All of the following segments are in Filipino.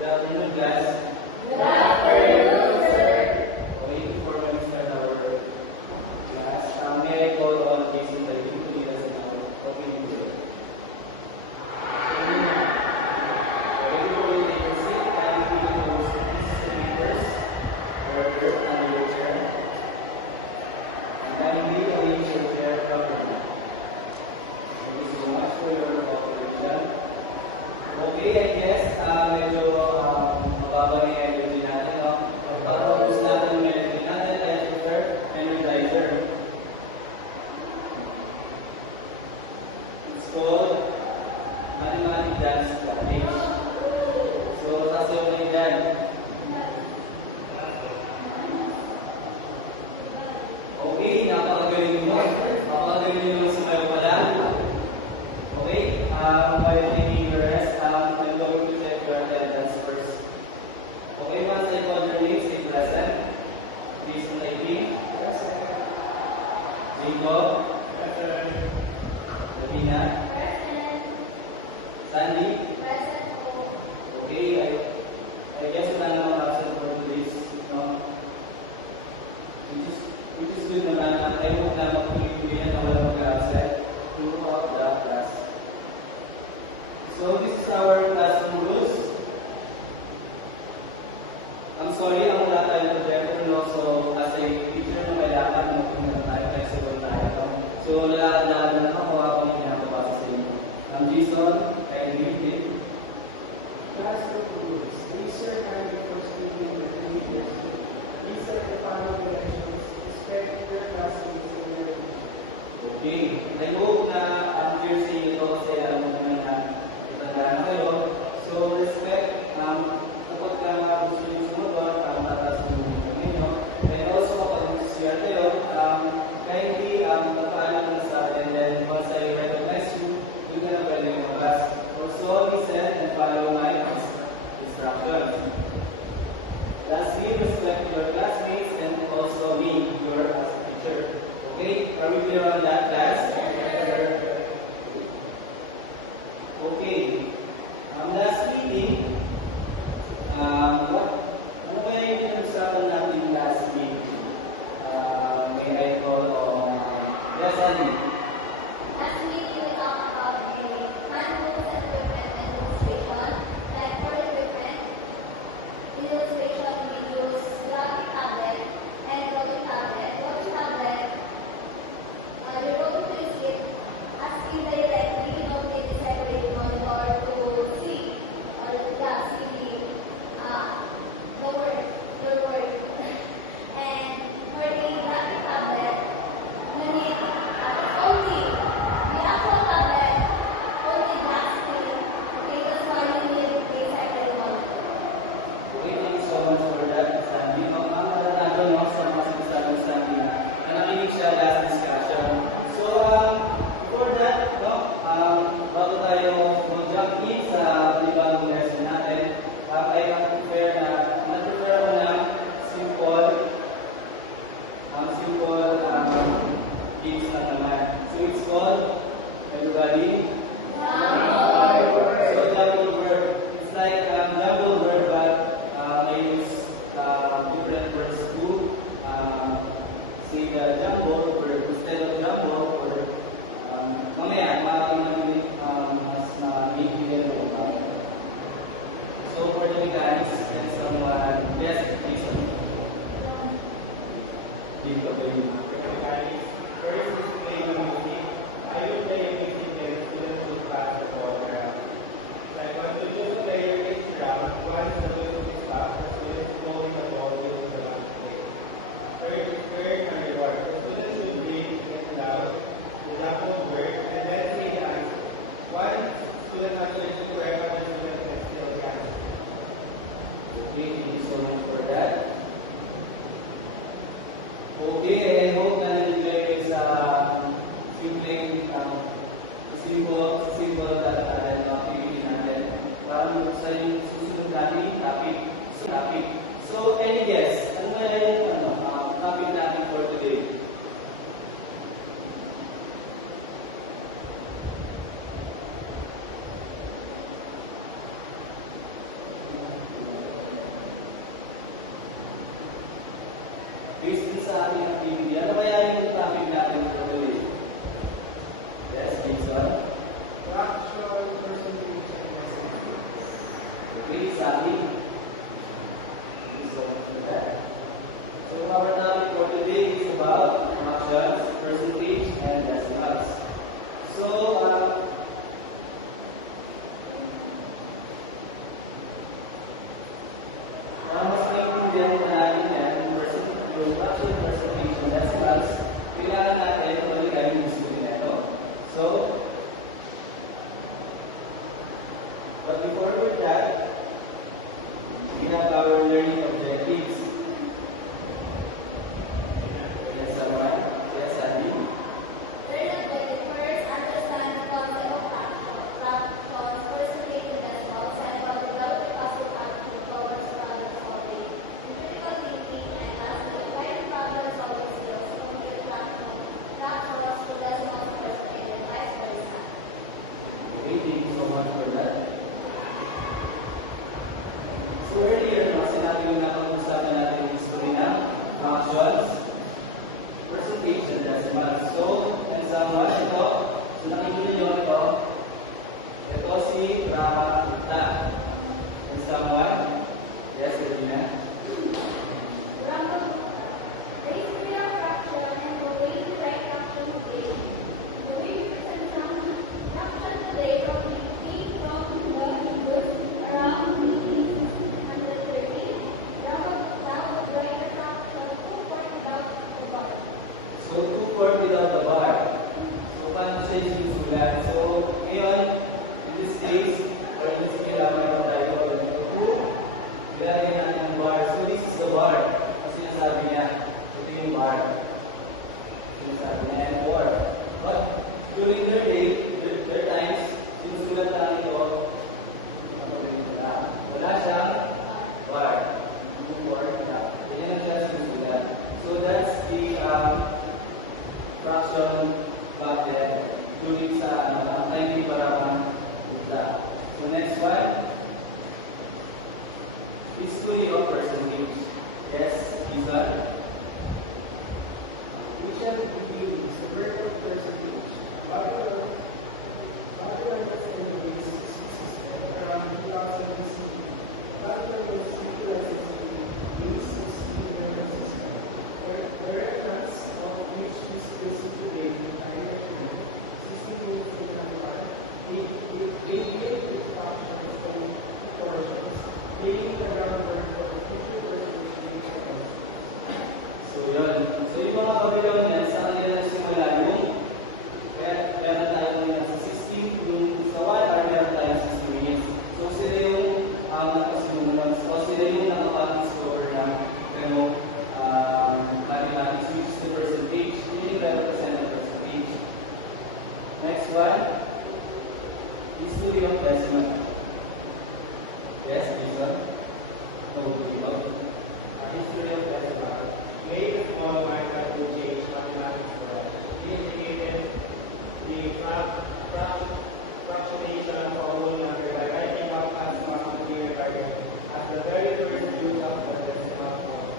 Good afternoon, class. Good afternoon, sir. Okay, before we start our class, may I call on Jason Talim to lead us in our opening prayer. Okay, before we take a seat, kindly read those papers, order, and your chair. And kindly arrange your chair properly. Thank you so much for your cooperation. Okay, I guess medyo mababa na yung energy natin, no? Pagpapagos natin yung energy natin, let's start energizer. It's called Mathematic Dance Package. So, taas yung mga dyan. Okay, napakagaling mo. Napakagaling nyo lang sumayo pala. Okay, while taking your rest, I'm going to check your attendance first. Okay, once I call your name, say present. Jason Taiping. Present. Jacob. Present. Lavina. Present. Sandy. Present. Okay, I guess wala namang absent for today's, no? Which is good naman. I hope na mapulit yan na wala mag-absent throughout the class. So this is our classroom rules. I'm sorry, ang wala tayong projector, no? So as a teacher na kailangan, magpinag tayo, flexible tayo. No? So lalakad-lakad na lang ako habang pinapabasa sa inyo. Jason, kindly read. Classroom rules. Research and proceeding with leadership. These are the following directions. Respect your classmates and your teacher. Okay. I hope na after seeing ito kasi alam mo naman na itandaan na kayo. So respect, kapag gusto nyo sumagot, tataas mo yung inyo. And also kapag siya kayo, kindly napaalam na sa atin. And then once I recognize you, yun ka na pwede yung mabas. Also, listen and follow my instructions. Lastly, respect your classmates and also me, your as a teacher. Okay? Are we clear on that, class? Okay. Last meeting, ano ba yung pinag-usapan natin last meeting? May I call on... Yes, Annie. Last week, we talked about the manuals, equipment, and illustration. Like for equipment, illustration, videos, graphic tablet, and drawing tablet. Drawing tablet, you're going to use it as indirectly, you don't need to separate monitor to see, or see the word, your word. And for the graphic tablet, you need only the actual tablet, only black screen. Okay, that's why you need a separate monitor. Okay, thank you so much for that, Sandy. Ang matatado no, sa mga sinasabi ng Sandy na nakikinig siya last discussion. So, before that, no, bago tayo mag-jump in sa panibagong lesson natin, I prefer ako na simple games na naman. So, it's called, everybody, so double word. It's like double word, but I use different words to say the jumbo word instead of jumbo word. Mamaya, mas na-make So for the mechanics and some yes, please. Give the way. First is play the music. I will play a music and students will pass the ball around. Like when the two player gets round, one is the way to stop, the students blowing the ball into the last play. Third is third and reward. The students should read, get loud, the example word, and then say the answer. One student answers the correct, other student can still the answer. Okay, thank you so much for that. Okay, I hope na nag-enjoy kayo sa simple that activity natin. Para sa yung susunod natin topic. So, any guess? Ano ba yung topic natin for today? sa ating activity. Ano kaya yung topic natin for today? Yes, Jason? Fraction, percentage, and decimal. Okay, Sally? Thank you so much for that. So our topic for today is about fractions, percentage, and decimals. So, para mas maintindihan na natin yan, yung fraction, percentage, and decimals, kailangan natin malikan yung gusto nito. So, but before we that, we have our learning objectives. Yes, someone? Yes, Andy? Learn objective first, understand the concept of fractions, percentage, and decimals, and about develop a positive attitude towards problem solving, and critical thinking, and lastly, apply the problem solving skills to compute fractions to decimals, percentage, and vice versa. Okay, thank you so much for that. So earlier, sinabi yung napag-usapan natin yung history ng fractions, percentage, and decimals. So, and someone, ito, so nakikita nyo ito si Rama Gupta. And someone, yes, Regina? The history of fraction and the way to write fractions today. The way we present fraction today probably came from the Hebrews around 1830. Rama Gupta would write a fraction 2 without the bar. So, 2/4 without the bar. So, paano siya yung sulat? So, ngayon, in this case, or in this case, naman tayo, 2, ilagay natin ang bar. So, this is the bar. Kasi sinasabi niya, ito yung bar. Sinasabi niya, and 4. But, during their day, their times, sinusulat lang ito, wala siyang bar. 2/4 na. Ganyan lang siya sinusulat. So, that's the fraction back then during sa time ni Rama Gupta. So next one, history of percentage. Yes, Isa. Which of the beginnings, the birth of percentage, Babylon was in the base system around 2000 BCE. Babylon was utilized as a base system system. The reference of which is listed today in China, 16 88 fractions and portions, laying the groundwork for the future percentage of So yun. So yung mga Babylonians, sa kanila nagsimula yung kaya meron tayo ngayon sa 16, yung sa 1 hour meron tayo sa 6 minutes. So sila yung nakasimulan. So sila yung nakapag-discover ng mathematics, which is the percentage. Yun yung represent the percentage. Next one, history of decimal. Yes, Jason? History of decimal. Made a small minor to change mathematics for us. He indicated the fractionation of a whole number by writing out as possibly regarded as the very first use of the decimal form.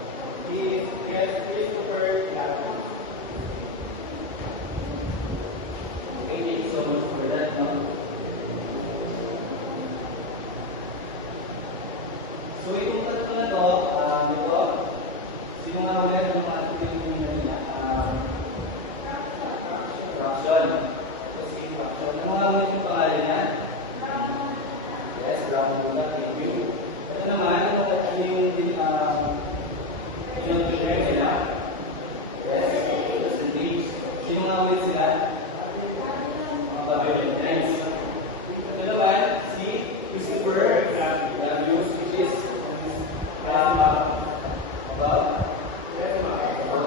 He is Christopher Latin. Okay, thank you so much for that. No? So itong tatlo na to, ito, sino nga ulit ang mga activity nila? Fraction. So sige, fraction. Ano nga ulit yung pangalan niya? Yes, Rama Gupta, thank you. Ito naman, yung share nila? Yes, percentage. Sino nga ulit sila? Mga Babylonians. Ito naman, si Christopher Labius, which is about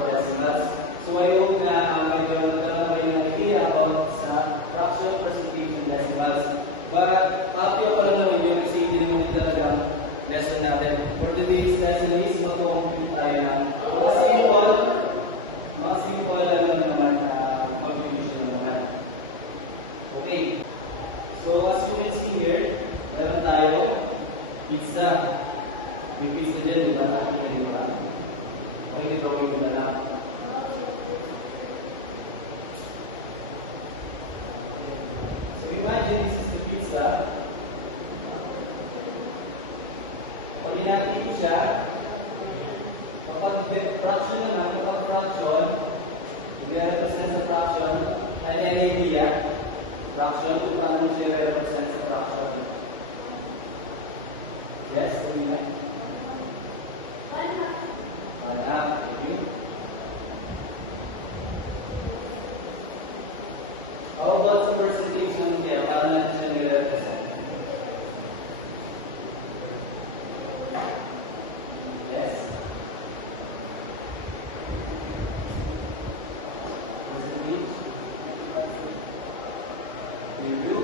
decimals. So I hope na magkaroon kayo ng idea about sa fraction, percentage, and decimals. But after ko lang naman yun kasi hindi naman ito talagang lesson natin. For today's lesson is mag-compute tayo ng mga simple lang naman computation naman. Okay. So as you can see here, meron tayo pizza. May pizza dyan, di ba? Okay, drawing mo na lang. hinati ko siya. Kapag fraction naman, kapag fraction, i-represent sa fraction, ay idea, fraction, kung paano siya i-represent sa fraction. Yes, sabi na. 1/2. 1/2, thank you. How about sa percentage ng kaya? Paano natin siya i-represent? Yes. Percentage. Review,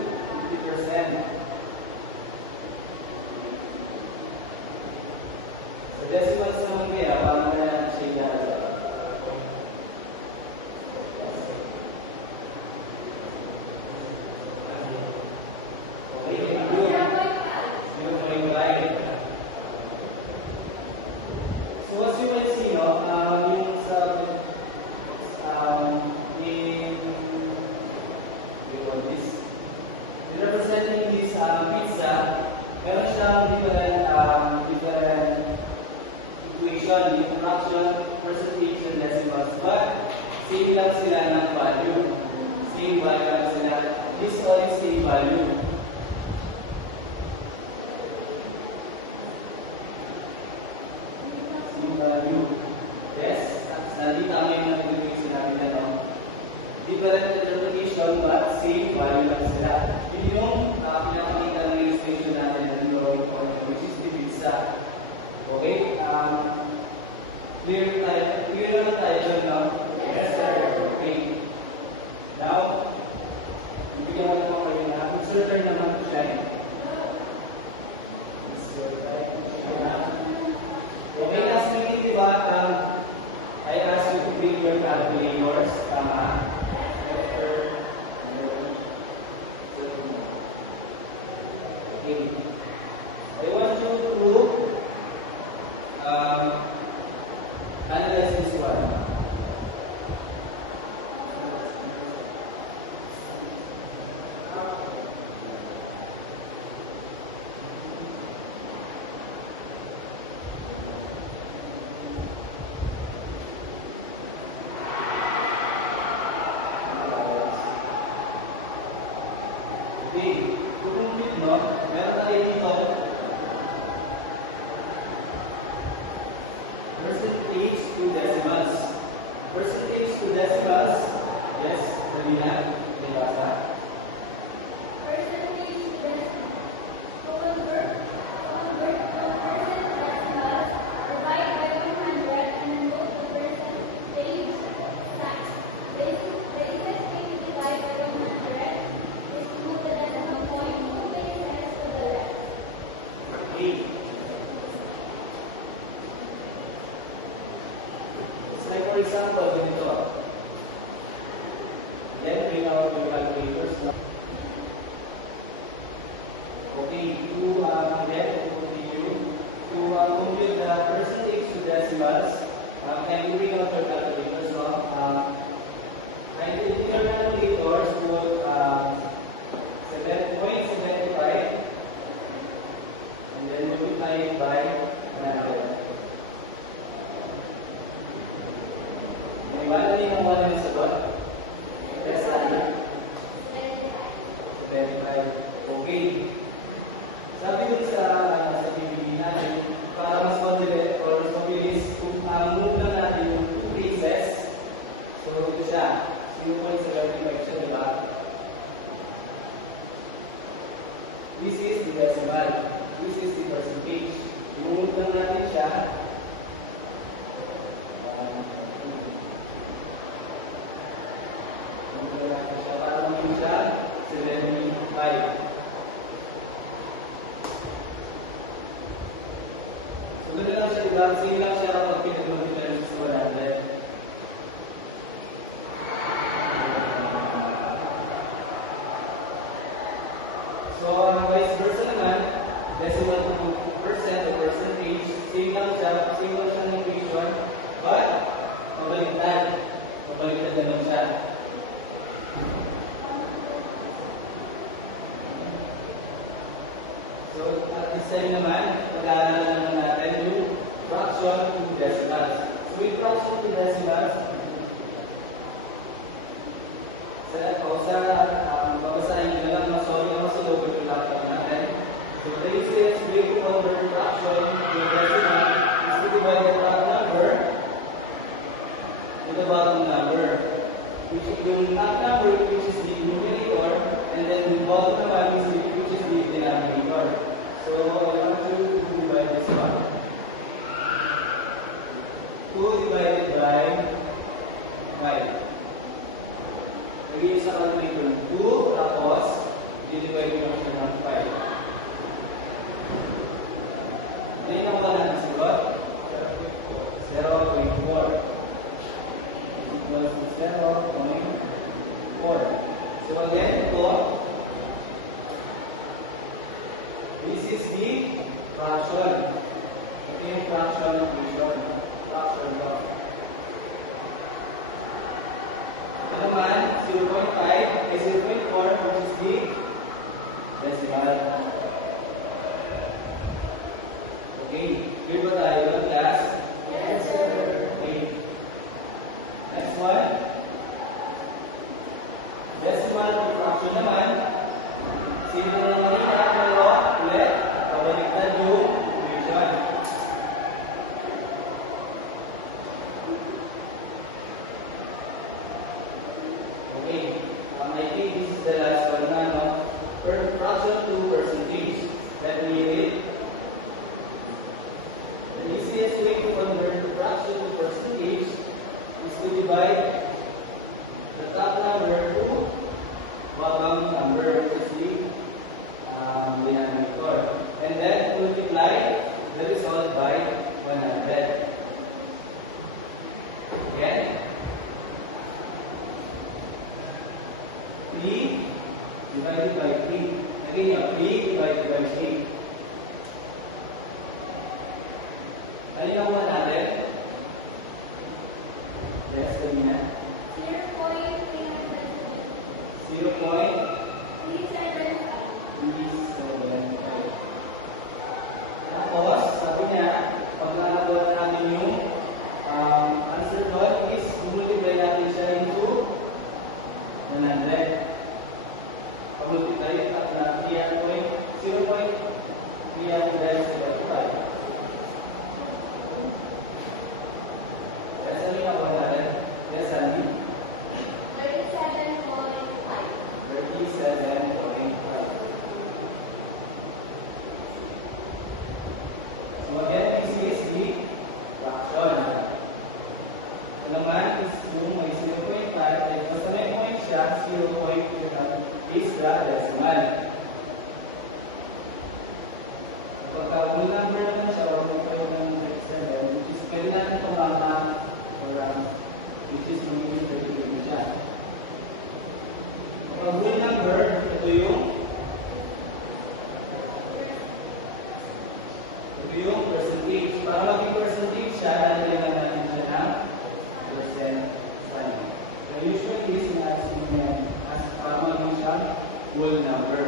50%. Sa decimals naman kaya, paano na natin siya i-represent? Okay, review. 0.5. So as you can see, no, yung sa representing this pizza, meron siyang different equation, yung fraction, percentage, and decimals. But same lang sila ng value. Same value lang sila. This all is same value. Same value. Yes, nandito ang yung nag-equation natin na no. Different interpretation but same value lang sila. Yun yung pinapakita ng illustration natin ng drawing formula, which is the pizza. Okay? Clear naman tayo dyan, no? Yes, sir. Okay. Now, ibigyan ko naman kayo na, it's your turn naman to shine. It's your turn to shine. Okay, last minute, diba? I asked you to bring your calculators. Tama. Okay. I want you to analyze this one. Okay, to complete, no, meron tayo dito percentage to decimals. Percentage to decimals, yes, dali na, nilasa. Percentage decimals. So convert 1% decimals, divide by 100, and then go to percentage sign. Basic thing divide by 100 is to move the decimal point 2 places to the left. Okay. It's like for example, ganito. Then bring out your calculators. Okay, then continue to compute the percentage to decimals. Can you bring out your calculators? No? And in your calculators, put 7.75 and then multiply it by 100. May wala din ang wala ng sagot? Yes, sir. 75. Okay. Sabi dun sa PPT natin, para mas madali or mas mabilis, kung move lang natin yung 2 places, so ito siya. 0.75 siya, diba? This is the decimal. This is the percentage. I-move lang natin siya. Move lang natin siya para maging siya 75. So, doon lang siya, diba? Same lang siya kapag pinag-multiply sa 100. So, vice versa naman, decimal to percent o percentage, same lang siya ng equation, but mabaliktad naman siya. So, at this time naman, pag-aaralan naman natin fraction to decimals. So with fraction to decimals, babasahin nyo na lang, sorry naman sa logo yung laptop natin. So the easiest way to convert fraction to decimal is to divide the top number to the bottom number. Yung top number, which is the numerator, and then the bottom naman is which is the denominator. So I want to divide this one. 2 divided by 5. Lagyan sa calculator 2, tapos i-divide nyo siya ng 5. Ngayon ang wala ng sagot? 0.4 equals to 0.4. So again, ito, this is the fraction. Ito yung fraction equation. Fraction law. Ito naman, 0.5 ay 0.4 which is the decimal. Okay, clear ba tayo ng class? Yes, sir. Okay. Next one. Decimal fraction naman. Sino na naman yung fraction law? Ulit, pabaliktad yung equation. Okay, I think this is the last one na, no? Fraction to percentage. Let me read. The easiest way to convert the fraction to percentage is to divide the top number to bottom number, which is the denominator. And then multiply the result by 100. Again, 3 divided by 3. Again, 3 divided by 3. Ano yung nakuha natin? Yes, kanina. 0.375. Tapos, sabi niya, pag nakakuha natin yung answer doon is multiply natin siya into 100. Pag-multiply natin 0.375. Yes, ano yung nakuha natin? Yes, Andy? 37.5. So again, this is the fraction. Ito naman is yung may 0.5. Basta may point siya, 0.5 is the decimal. Kapag full number naman siya, or kung kayo ng 7, which is pwede natin tumama or which is yung 30 siya. Kapag full number, ito yung percentage. Para maging percentage siya, lalagyan natin siya ng percent sign. So usually, sinasin niya as para maging siya whole number.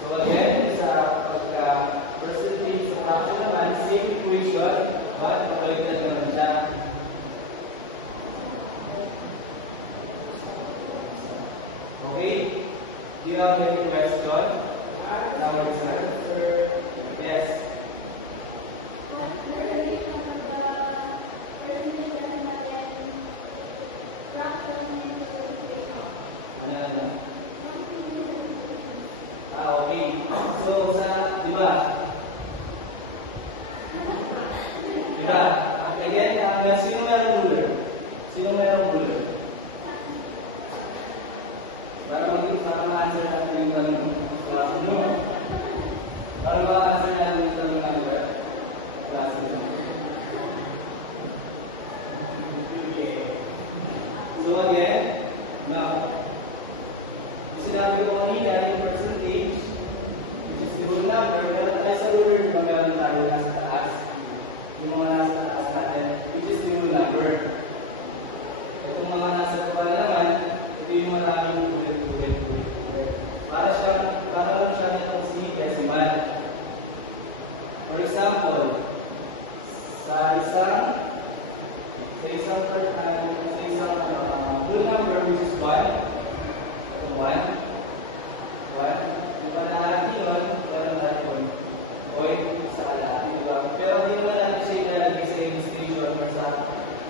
So again, sa pagka-percentage sa fraction naman, same equation, but pabaliktad naman siya. Okay? Do you have any question? Number sir. Yes. Ano? Okay. So, di ba? Again, sino mayroong ruler? Sino mayroong ruler? Para ma-answer natin yung tanong. Para ma-answer natin yung tanong number. So again, now, sinabi ko kanina yung percentage, which is the whole number.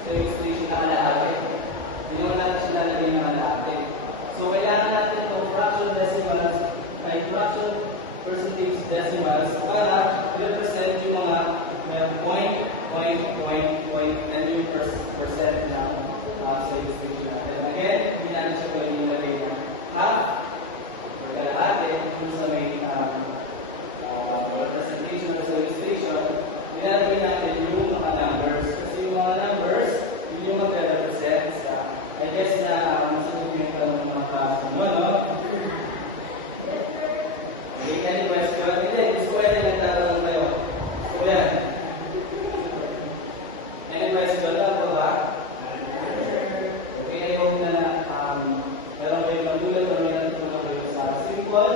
sa illustration na kalahati. Hindi naman natin sila lalagay na kalahati. So, kailangan natin itong fraction decimals ay fraction percentage decimals para i-represent yung mga may point, point, point, point, and yung percent na sa illustration natin. Again, hindi natin siya pwede nilagay na half or kalahati kung sa may representation of the illustration, nilalagay natin yung mga numbers. Kasi yung mga numbers, yun yung magre-represent sa, I guess na masagot yung tanong ng mga kasunod, no? Okay, any question? Hindi, gusto ko yan nagtatanong kayo. So yan. Any question? Ako ba? Okay, I hope na meron kayo magulat o meron tulong kayo sa simple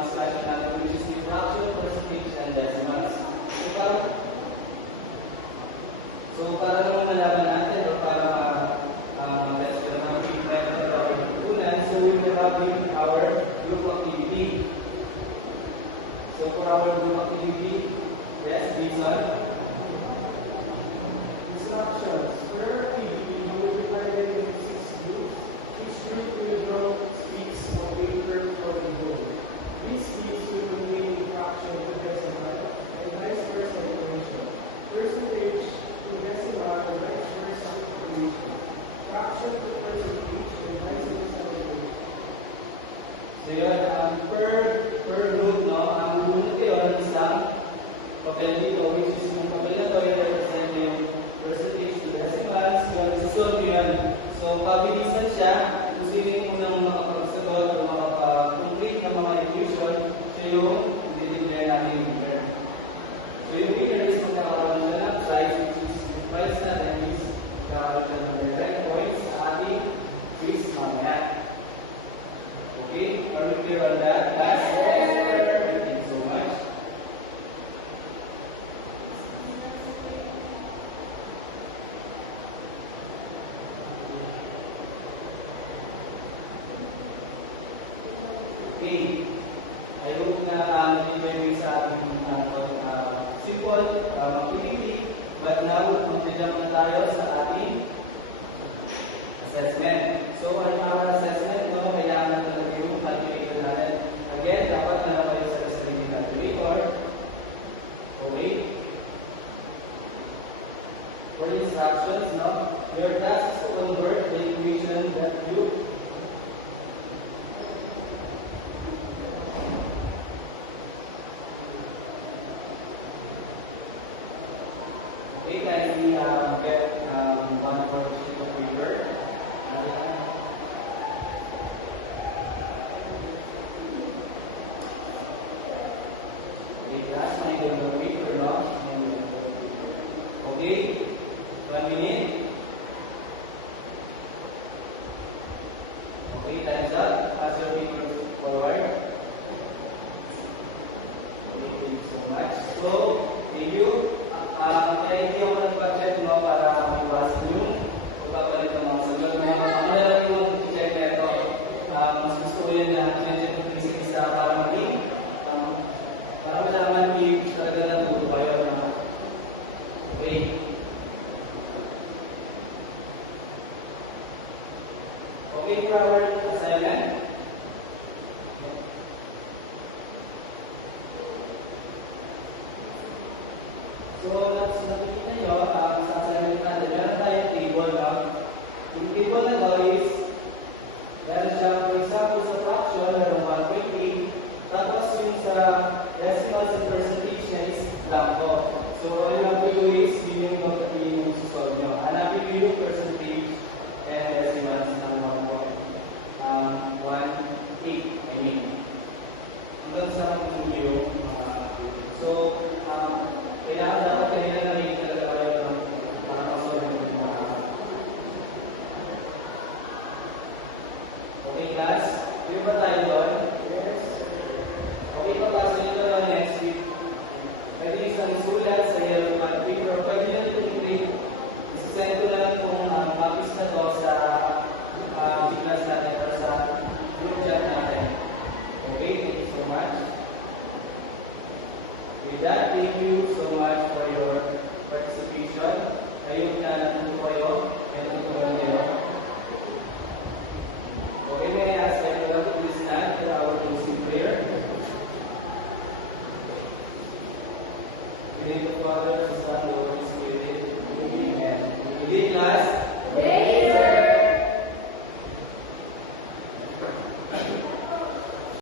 discussion natin, which is the fraction, percentage, and decimals. So, para naman malaman natin o para let's go na feedback na our tutunan, so we will have our group activity. So, for our group activity, yes, these are Instructions. Per activity, you will be divided into 6 groups. Each group will draw speaks of a curve for the goal. These speaks will contain a fraction to decimal and vice versa equation. Percentage to decimal and vice versa equation. Fraction to percentage and vice versa equation. so yun, per group, no, ang group yun, isang papel dito, which is yung papel na to, yung represent yung percentage to decimals, yung susunod yun. So, pabilisan siya, kung sino yung unang makapagsagot o makapag-complete ng mga equation, so yung i-declare natin yung winner. So, yung winner is magkakaroon siya ng prize, which is the prize natin is magkakaroon siya ng direct points sa ating quiz mamaya. Okay, are we clear on that? Yes? Thank you so much. Okay, I hope na nag-enjoy mo sa ating simple activity. But now, mag-jump na tayo sa ating assessment. So, ang our assessment, no, kailangan talaga yung calculator natin. Again, dapat na kayo sa sarili calculator. Okay. For the instructions, no, your task is to convert the equation that you kindly get one more sheet of paper. Okay, class, may ganun paper, no? Okay, 1 minute. Okay, time's up. Pass your paper forward. Okay, thank you so much. So, thank you. Kaya hindi ako nagpa-check, no, para maiwasan yung pagpapalit ng mga sagot. Ang lalaki yung check na ito. Mas gusto ko yun na check ko isa para maging para malaman if talaga natuto kayo na okay. Okay for our assignment. So, nakikita nyo, sa assignment natin, meron tayong table, no? Yung table na to is, meron siya, for example, sa fraction, meron 1.8, tapos yung sa decimals and percentage niya is blanco. So, all you have to do is, yun yung susolve nyo. Hanapin nyo yung percentage and decimals ng 1.8, I mean. Hanggang sa kung yung so, kailangan dapat kanina narinig talaga kayo ng para masolve yung mga. Okay, class? Hindi ba tayo doon? Yes. Okay, papasok nyo doon next week. Pwede nyo isang sulat sa yellow pad paper. Pwede nyo ito i-print. Isasend ko na lang kung copies na to sa class natin para sa group chat natin. Okay, thank you so much. With that, thank you so much for your participation. Ayun na natuto kayo name of the Father, the Son,